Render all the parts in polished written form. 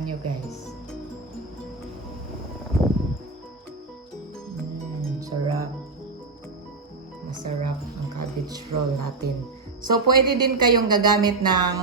Tingnan nyo guys. Sarap. Masarap ang cabbage roll natin. So, pwede din kayong gagamit ng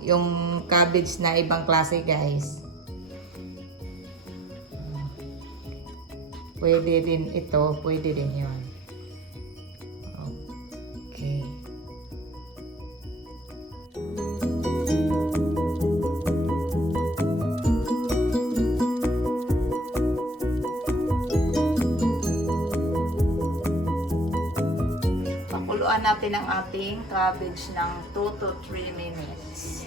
yung cabbage na ibang klase guys. Pwede din ito, pwede din yun. Okay. Pakuluan natin ang ating cabbage ng 2 to 3 minutes.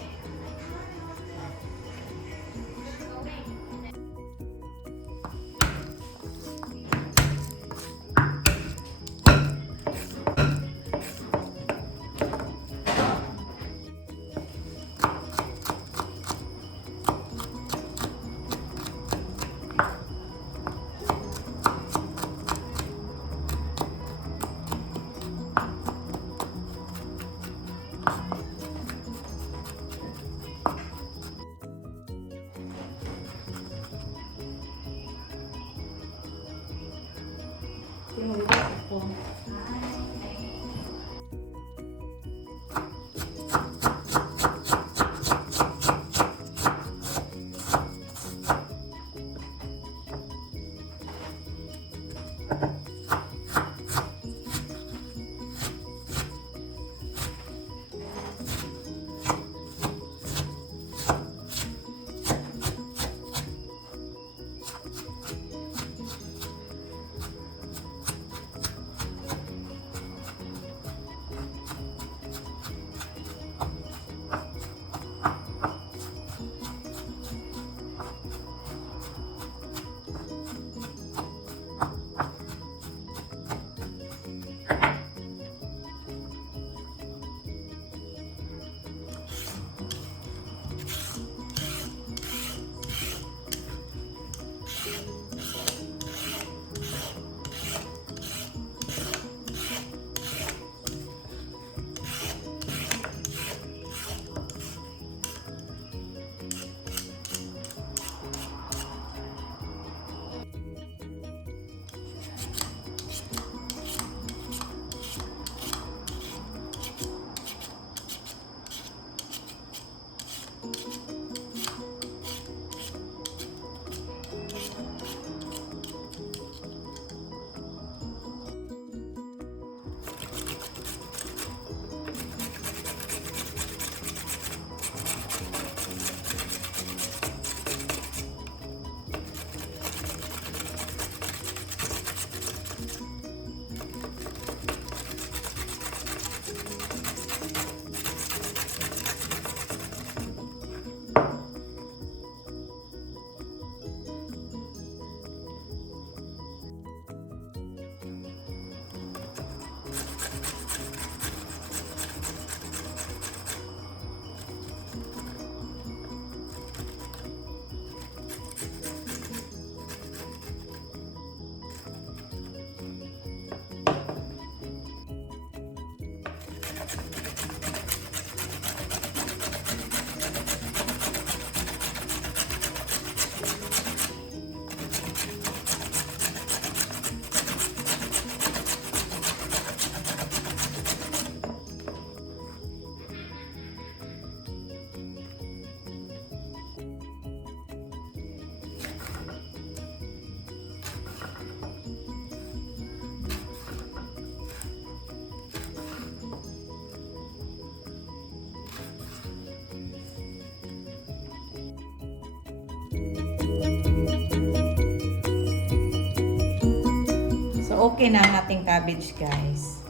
Okay na ang ating cabbage guys.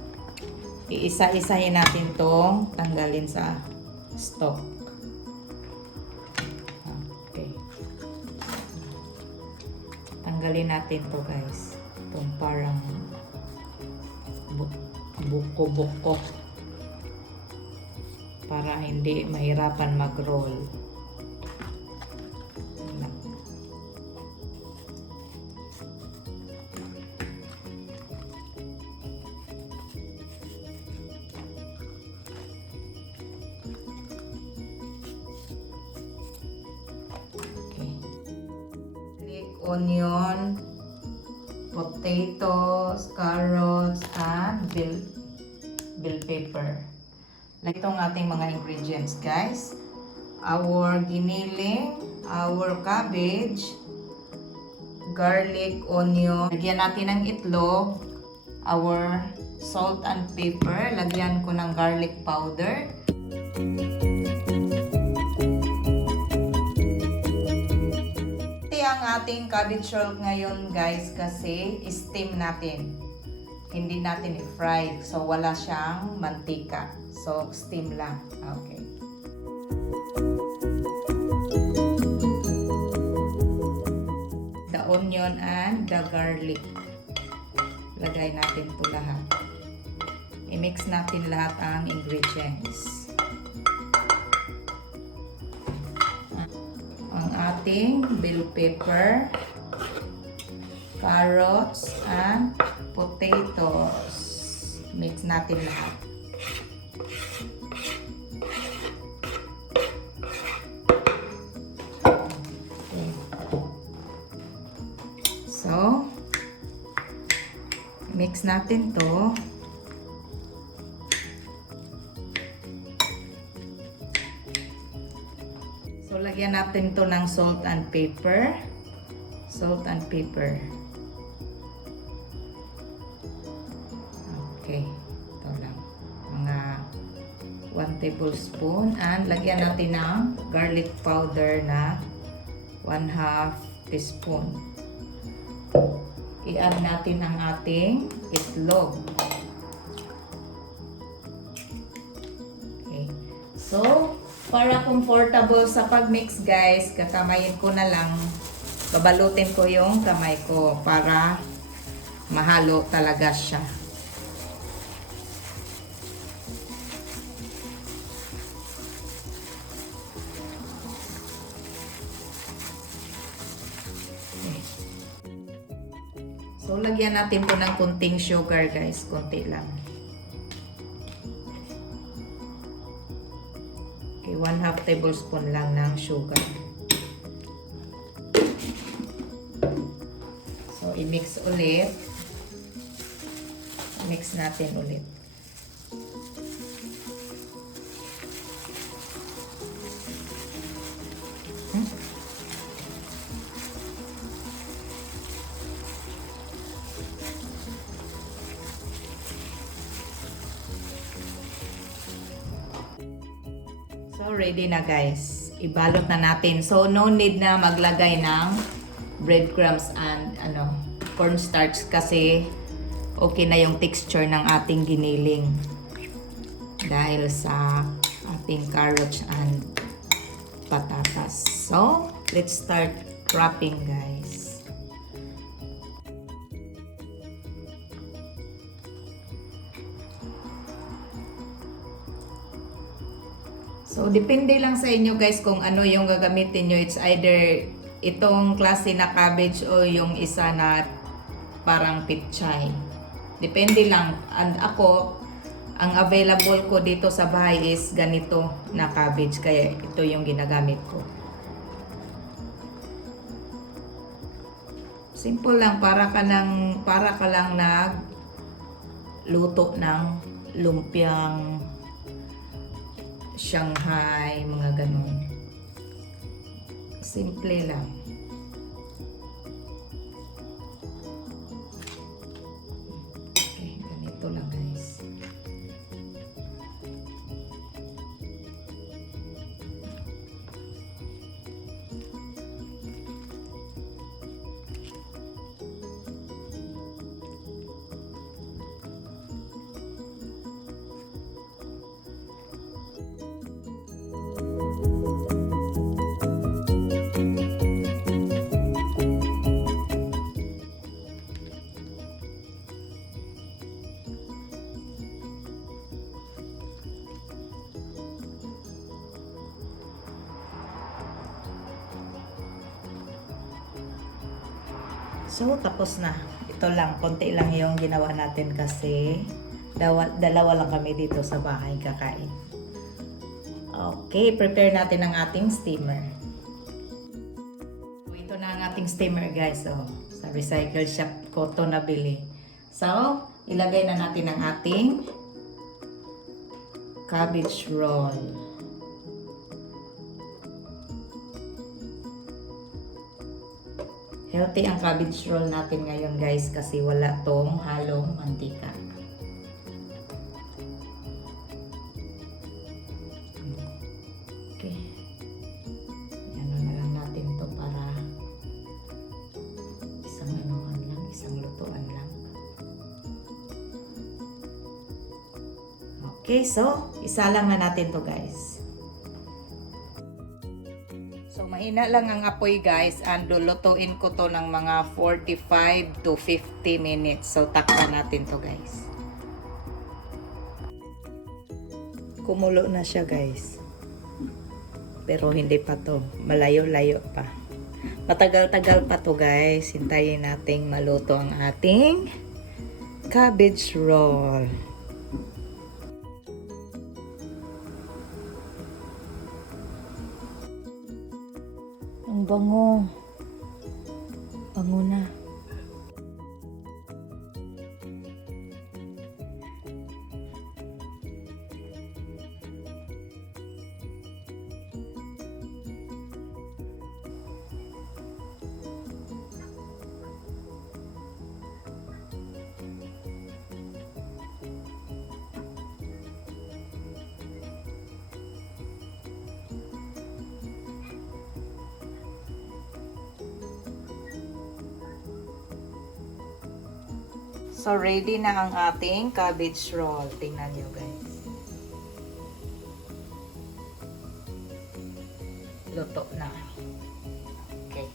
Iisa-isahin natin tong tanggalin sa stalk. Okay. Tanggalin natin to guys. Itong parang buko-buko. Para hindi mahirapan mag-roll. Okay. onion, potatoes, carrots, and bell pepper. Ito ang ating mga ingredients, guys. Our giniling, our cabbage, garlic, onion. Lagyan natin ng itlog, our salt and pepper. Lagyan ko ng garlic powder. Ito ang ating cabbage roll ngayon, guys, kasi steam natin. Hindi natin i-fry. So, wala siyang mantika. So, steam lang. Okay. The onion and the garlic. Lagay natin po lahat. I-mix natin lahat ang ingredients. Ang ating bell pepper, carrots, and potatoes. Mix natin lahat. Okay. So, mix natin to. So, lagyan natin to ng salt and pepper. Salt and pepper. Okay, ito lang. Mga 1 tablespoon. And lagyan natin ng garlic powder na 1/2 teaspoon. I-add natin ang ating itlog. Okay. So, para comfortable sa pag-mix, guys, kakamayin ko na lang. Babalutin ko yung kamay ko para mahalo talaga siya. So, lagyan natin po ng kunting sugar, guys. Kunti lang. Okay, 1/2 tablespoon lang ng sugar. So, i-mix ulit. Mix natin ulit. So, ready na, guys. Ibalot na natin. So, no need na maglagay ng breadcrumbs and cornstarch kasi okay na yung texture ng ating giniling dahil sa ating carrots and patatas. So, let's start wrapping, guys. So, depende lang sa inyo, guys, kung ano yung gagamitin nyo. It's either itong klase na cabbage o yung isa na parang pichay. Depende lang. And ako, ang available ko dito sa bahay is ganito na cabbage. Kaya ito yung ginagamit ko. Simple lang. Para ka lang nagluto ng lumpiang Shanghai, mga ganun. Simple lang. Okay, ganito lang, guys. So, tapos na. Ito lang, konti lang yung ginawa natin kasi dalawa lang kami dito sa bahay kakain. Okay, prepare natin ang ating steamer. Ito ito na ang ating steamer guys. So, sa recycle shop ko to nabili. So, ilagay na natin ang ating cabbage roll. Healthy ang cabbage roll natin ngayon guys kasi wala tong halong mantika. Okay. Ano na lang natin to para isang anuhan lang, isang lutuan lang. Okay, so isa lang na natin to guys. So, mahina lang ang apoy guys and lulutuin ko to ng mga 45 to 50 minutes. So, takpan natin to guys. Kumulo na siya guys. Pero hindi pa to. Malayo-layo pa. Matagal-tagal pa to guys. Hintayin nating maluto ang ating cabbage roll. Ang bango. Bango na. So, ready na ang ating cabbage roll. Tingnan nyo, guys. Luto na. Okay.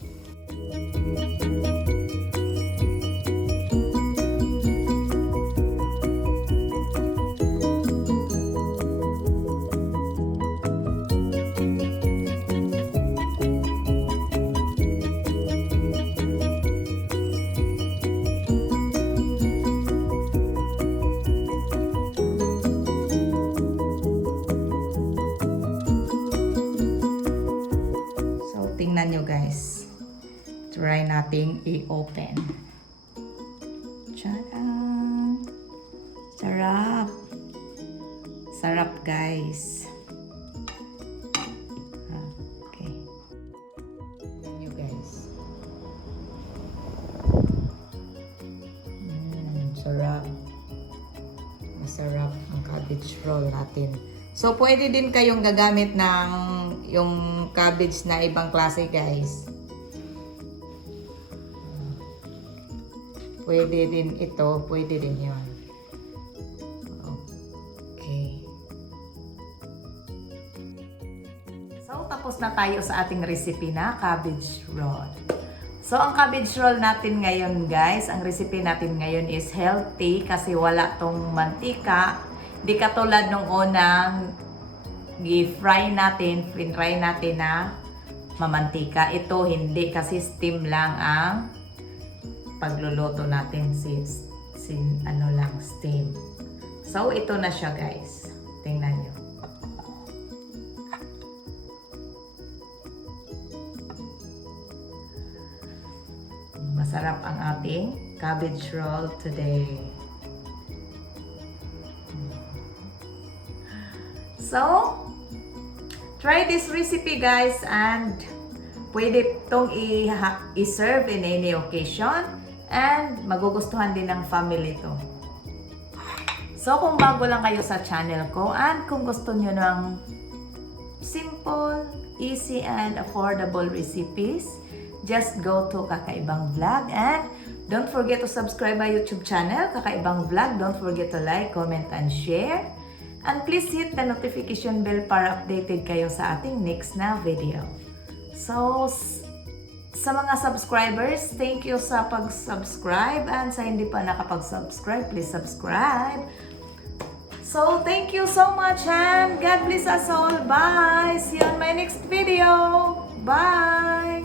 Tingnan nyo guys. Try nating i-open. Tadaan! Sarap! Sarap guys. Okay. Tingnan nyo guys. Sarap. Masarap ang cabbage roll natin. So, pwede din kayong gagamit ng yung cabbage na ibang klase, guys. Pwede din ito, pwede din yun. Okay. So, tapos na tayo sa ating recipe na cabbage roll. So, ang cabbage roll natin ngayon, guys, ang recipe natin ngayon is healthy kasi wala tong mantika. Di katulad nung unang i-fry natin, fin-fry natin na mamantika. Ito hindi kasi steam lang ang pagluluto natin ano lang, steam. So, ito na siya guys. Tingnan nyo. Masarap ang ating cabbage roll today. So, try this recipe guys and pwede itong i-serve in any occasion and magugustuhan din ng family to. So, kung bago lang kayo sa channel ko and kung gusto nyo ng simple, easy, and affordable recipes, just go to Kaka'EVAng Vlog and don't forget to subscribe my YouTube channel, Kaka'EVAng Vlog. Don't forget to like, comment, and share. And please hit the notification bell para updated kayo sa ating next na video. So, sa mga subscribers, thank you sa pag-subscribe. And sa hindi pa nakapag-subscribe, please subscribe. So, thank you so much and God bless us all. Bye! See you on my next video. Bye!